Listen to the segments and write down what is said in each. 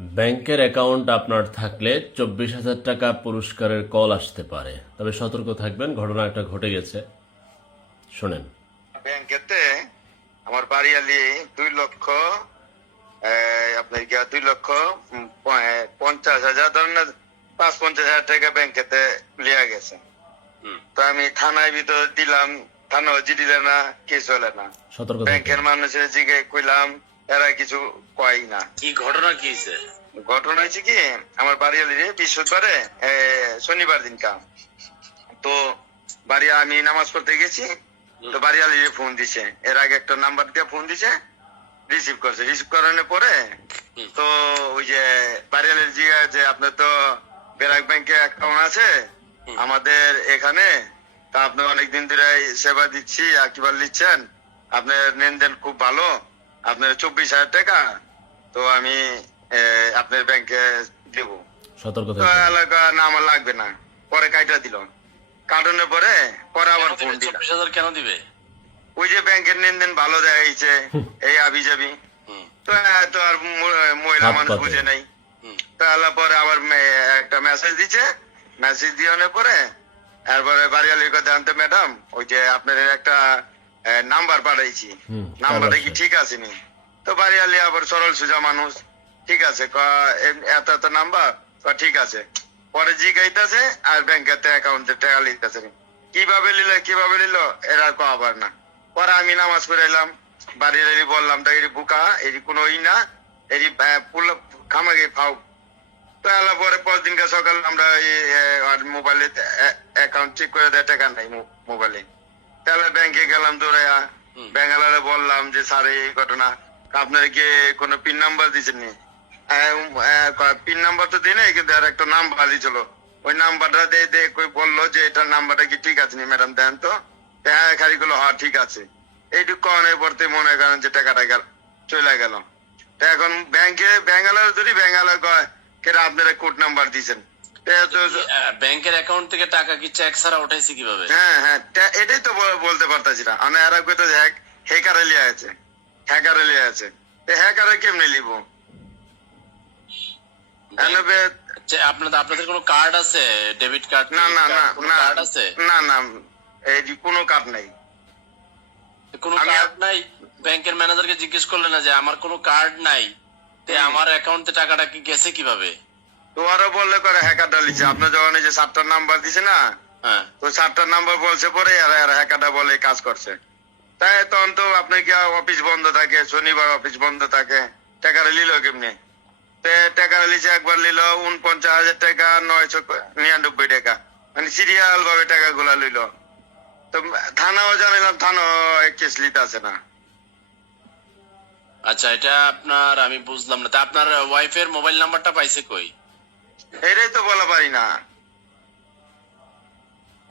ব্যাংকের অ্যাকাউন্ট আপনার থাকলে 24,000 টাকা পুরস্কারের কল আসতে পারে, তবে সতর্ক থাকবেন। ঘটনা একটা ঘটে গেছে, শোনেন। ব্যাংকেতে আমার বাড়িয়ালি 2 লক্ষ আপনার 2,50,000 ধরেন না, 50,000 টাকা ব্যাংকেতে লিয়া গেছে। তো আমি থানায় ভিতর দিলাম, থানা হচ্ছে দিলে না, কেস হলে না। সতর্ক ব্যাংকের থাকবেন। মানুষের জিগে কইলাম, এরা কিছু কয় না। কি ঘটনা কি হয়েছে? ঘটনা হয়েছে কি, আমার বাড়িয়ালিরে বৃহস্পতিবারে শনিবার দিন কাম তো বাড়ি আমি নামাজ পড়তে গেছি, তো বাড়িয়ালিরে ফোন দিছে। এর আগে একটা নাম্বার দিয়ে ফোন দিছে, রিসিভ করছে। রিসিভ করানোর পরে তো ওই যে বাড়িয়ালির জিগা যে আপনার তো ব্র্যাক ব্যাংকে অ্যাকাউন্ট আছে আমাদের এখানে, তা আপনি অনেকদিন ধরে সেবা দিচ্ছি, আর কিবার নিচ্ছেন, আপনার লেনদেন খুব ভালো, আপনার 24,000 টাকা তো আমি আপনার ব্যাংকে দেবো। সতর্ক তো থাকবেন। এলাকা না আমার লাগবে না, পরে কাইটা দিল। কাটানোর পরে আবার ফোন দিল। 24,000 কেন দিবে? ওই যে ব্যাংকের লেনদেন ভালো দেখাইছে, এই আবি যাবি। তো তো আর মহিলা হাত মানুষ পাতে। বুঝে নাই। তাহলে পরে আবার একটা মেসেজ দিচ্ছে। মেসেজ দিয়ে পরে এরপরে বাড়িয়ালির কথা জানতে, ম্যাডাম ওই যে আপনার একটা নাম্বার পাঠাইছি, নাম্বারটা কি ঠিক আছে নি? তো বাড়িয়ালি আবার সরল সোজা মানুষ, ঠিক আছে এত এত নাম্বার, ঠিক আছে। পরে জিগাইতেছে আর ব্যাংকেতে অ্যাকাউন্টে টাকা লিখতেছে। কিভাবে নিল এরা আবার না। পরে আমি নামাজ পড়ে এলাম, বাড়ির বললাম তা এরি বুকা, এরি কোনো না, এরি খামাগে ফাও। তো এলা পরে 5 দিনকার সকাল আমরা মোবাইলে অ্যাকাউন্ট চেক করে দেয়, টাকা নাই মোবাইলে। তাহলে ব্যাংকে গেলাম দৌড়াইয়া, ব্যাঙ্গালারে বললাম যে স্যার এই ঘটনা, আপনার কি কোনো পিন নাম্বার দিচ্ছেন নি? পিন নাম্বার তো দিই নাই, কিন্তু আর একটা নাম্বার দিয়েছিল। ওই নাম্বারটা দিয়ে বললো যে এটার নাম্বারটা কি ঠিক আছে নি ম্যাডাম, দেন তো। হ্যাঁ খালি গুলো, হ্যাঁ ঠিক আছে। এইটুকু কনের পরতে মনে করেন যে টাকাটা চলে গেল। তো এখন ব্যাঙ্গালোর যদি ব্যাঙ্গালোর কয় কেটা আপনারা কোড নাম্বার দিয়েছেন। ব্যাংকের অ্যাকাউন্ট থেকে টাকা কি চেক ছাড়া উঠাইছে কিভাবে? হ্যাঁ হ্যাঁ, এটাই তো বলতে পারতাছি না। মানে এরা কইতো যে হ্যাকারে লিয়ে আছে, হ্যাকারে লিয়ে আছে। হ্যাকারে কেমনে লিব? আপনাদের কোনো কার্ড আছে? Debit card? না না না না কার্ড আছে? না না, এই কোনো কার্ড নাই। কোনো কার্ড নাই? ব্যাংকের ম্যানেজারকে জিজ্ঞেস করলে না যে আমার কোনো কার্ড নাই, তে আমার অ্যাকাউন্টে টাকাটা কি গেছে কিভাবে? তো আরো বললে করে হ্যাকারটা লিখছে। আপনার যখন এই যে 7টা নাম্বার দিছে না, হ্যাঁ, তো 7টা নাম্বার বলছে পরে আর হ্যাকারটা বলে কাজ করছে। তাই তখন তো আপনার কি অফিস বন্ধ থাকে, শনিবার অফিস বন্ধ থাকে, টাকাটা লিল কেমনি? টাকাটা লিছে একবার লিল 49,000 টাকা 999 টাকা, মানে সিরিয়াল ভাবে টাকা গুলা লিল। তো থানাও জানিলাম, থানাও কেস লিতে আছে না। আচ্ছা, এটা আপনার আমি বুঝলাম না। তা আপনার ওয়াইফের মোবাইল নাম্বারটা পাইছে কই? এটাই তো বলা পারি না।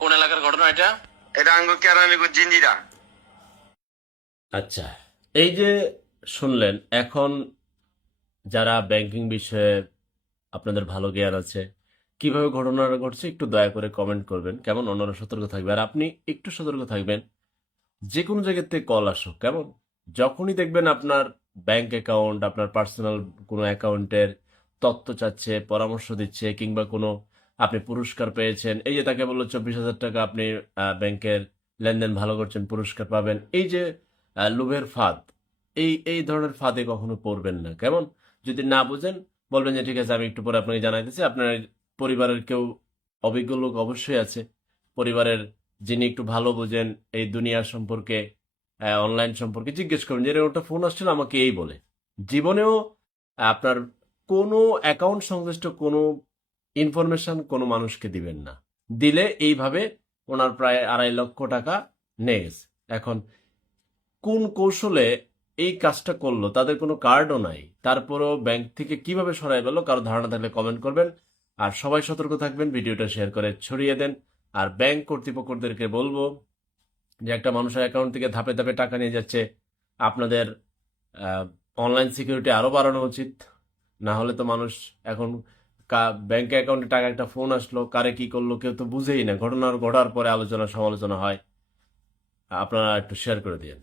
কোন এলাকার ঘটনা এটা? এটা আঙ্গু কেরানীগঞ্জ জিঞ্জিরা। আচ্ছা, এই যে শুনলেন, এখন যারা ব্যাংকিং বিষয়ে আপনাদের ভালো জ্ঞান আছে, কিভাবে ঘটনাটা ঘটছে একটু দয়া করে কমেন্ট করবেন, কেমন? অন্যরা সতর্ক থাকবে, আর আপনি একটু সতর্ক থাকবেন। যে কোনো জায়গা থেকে কল আসুক, কেমন? যখনই দেখবেন আপনার ব্যাংক অ্যাকাউন্ট, আপনার পার্সোনাল কোনো অ্যাকাউন্টের তথ্য চাচ্ছে, পরামর্শ দিচ্ছে, কিংবা কোনো আপনি পুরস্কার পেয়েছেন, এই যে তাকে বললো 24,000 টাকা আপনি ব্যাংকের লেনদেন ভালো করছেন, পুরস্কার পাবেন, এই যে লোভের ফাঁদ, এই ধরনের ফাঁদে কখনো পড়বেন না, কেমন? যদি না বুঝেন বলবেন যে ঠিক আছে, আমি একটু পরে আপনাকে জানাইতেছি। আপনার পরিবারের কেউ অভিজ্ঞ লোক অবশ্যই আছে, পরিবারের যিনি একটু ভালো বোঝেন এই দুনিয়া সম্পর্কে, অনলাইন সম্পর্কে, জিজ্ঞেস করুন যে ওটা ফোন আসছিল আমাকে এই বলে। জীবনেও আপনার কোনো অ্যাকাউন্ট সংশ্লিষ্ট কোনো ইনফরমেশন কোনো মানুষকে দিবেন না। দিলে এইভাবে ওনার প্রায় 2.5 লক্ষ টাকা নিয়ে গেছে। এখন কোন কৌশলে এই কাজটা করলো, তাদের কোনো কার্ডও নাই, তারপরও ব্যাংক থেকে কিভাবে সরাই পেলো, কারো ধারণা থাকলে কমেন্ট করবেন। আর সবাই সতর্ক থাকবেন, ভিডিওটা শেয়ার করে ছড়িয়ে দেন। আর ব্যাংক কর্তৃপক্ষদেরকে বলবো যে একটা মানুষের অ্যাকাউন্ট থেকে ধাপে ধাপে টাকা নিয়ে যাচ্ছে, আপনাদের অনলাইন সিকিউরিটি আরও বাড়ানো উচিত। না হলে তো মানুষ এখন ব্যাংক অ্যাকাউন্টে টাকা, একটা ফোন আসলো, কারে কি করলো কেউ তো বুঝেই না। ঘটনার ঘটার পরে আলোচনা সমালোচনা হয়। আপনারা একটু শেয়ার করে দিন।